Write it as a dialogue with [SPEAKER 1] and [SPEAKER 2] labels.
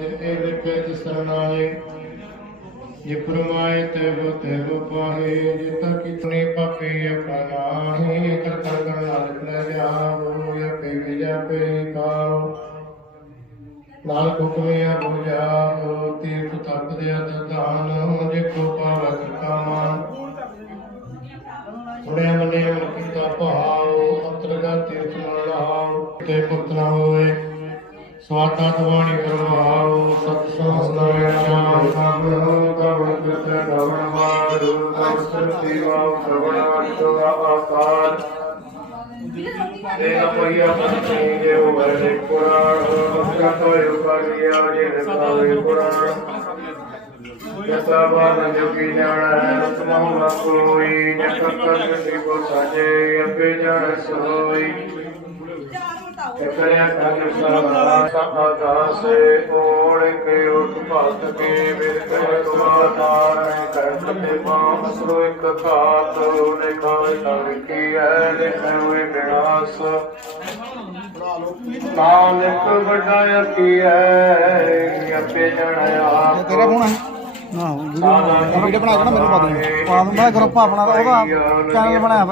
[SPEAKER 1] ਜਿਤੇ ਸਰਣਾਏ ਜੇ ਪਰਮਾਏ ਤੇ ਪਾਹੇ ਜਿਤ ਕਿਤਨੇ ਪਾਪੇ ਅਪਨਾਹੇ ਕਰਤਾ ਕਰ ਨਾਨਕ ਲੈ ਜਾਵੋ ਯਾ ਕਾਉ ਨਾਨਕ ਹੁਕਮਿਆ ਬੁਝਾਵੋ ਤੀਰਥ ਤਪ ਦੇ ਅਦਾਨ ਜੇ ਕੋ ਪਾਵਕ ਕਾਮਾ ਥੋੜਿਆ ਮਨੇ ਮਨ ਕੀਤਾ ਭਾਉ ਅੰਤਰਗਤ ਤੀਰਥ ਮਨ ਰਹਾਉ ਤੇ ਪੁੱਤ ਹੋਏ ਸਵਾਤਾ ਤਵਾਣੀ ਕਰਵਾਉ ਸਤ ਸੰਸਦਾਇ ਨਾਮ ਸਭ ਕਵ ਕਿਤ ਗਵਨ ਮਾਰੂ ਤਵ ਸਰਤੀ ਵਾਉ ਕਵਨ ਅੰਤੋ ਆਕਾਰ। ਤੇ ਨ ਪਈਆ ਪੰਛੀ ਜੇ ਹੋਵੇ ਪੁਰਾਣ ਕਤ ਹੋਇ ਉਪਰਿਆ ਜੇ ਨਸਾਵੇ ਪੁਰਾਣ। ਜਸਾ ਬਾਦ ਜੋਗੀ ਜਾਣਾ ਹੈ ਤਮਹੁ ਨਾ ਕੋਈ ਜਖ ਕਰ ਤੇ ਕੋ ਸਾਜੇ ਅਪੇ ਜਾਣ ਸੋਈ। ਕਰਿਆ ਤਨ ਸਭਾ ਸਭਾ ਦਾਸੇ ਓੜ ਕੇ ਉਠ ਭਗਤ ਕੇ ਵਿਰ ਕਰ ਤੁਮਾਤਾਰ ਮੈਂ ਕਰ ਤੇ ਮਾਂ ਅਸਰੋ ਇੱਕ ਖਾਤ ਨੇ ਖਾਵੇ ਤਾਂ ਕੀ ਹੈ ਲਿਖੇ ਹੋਏ ਵਿਨਾਸ਼ ਨਾਨਕ ਵੱਡਾ ਕੀ ਹੈ ਆਪੇ ਜਣਿਆ
[SPEAKER 2] ਤੇਰਾ ਫੋਨ ਹੈ? ਨਾ ਵੀਡੀਓ ਬਣਾ ਕੇ ਨਾ ਮੈਨੂੰ ਪਾ ਦੇ। ਪਾ ਦੂੰਗਾ ਗਰੁੱਪ ਆਪਣਾ ਦਾ ਉਹਦਾ ਚੈਨਲ ਬਣਾਇਆ ਵਾ।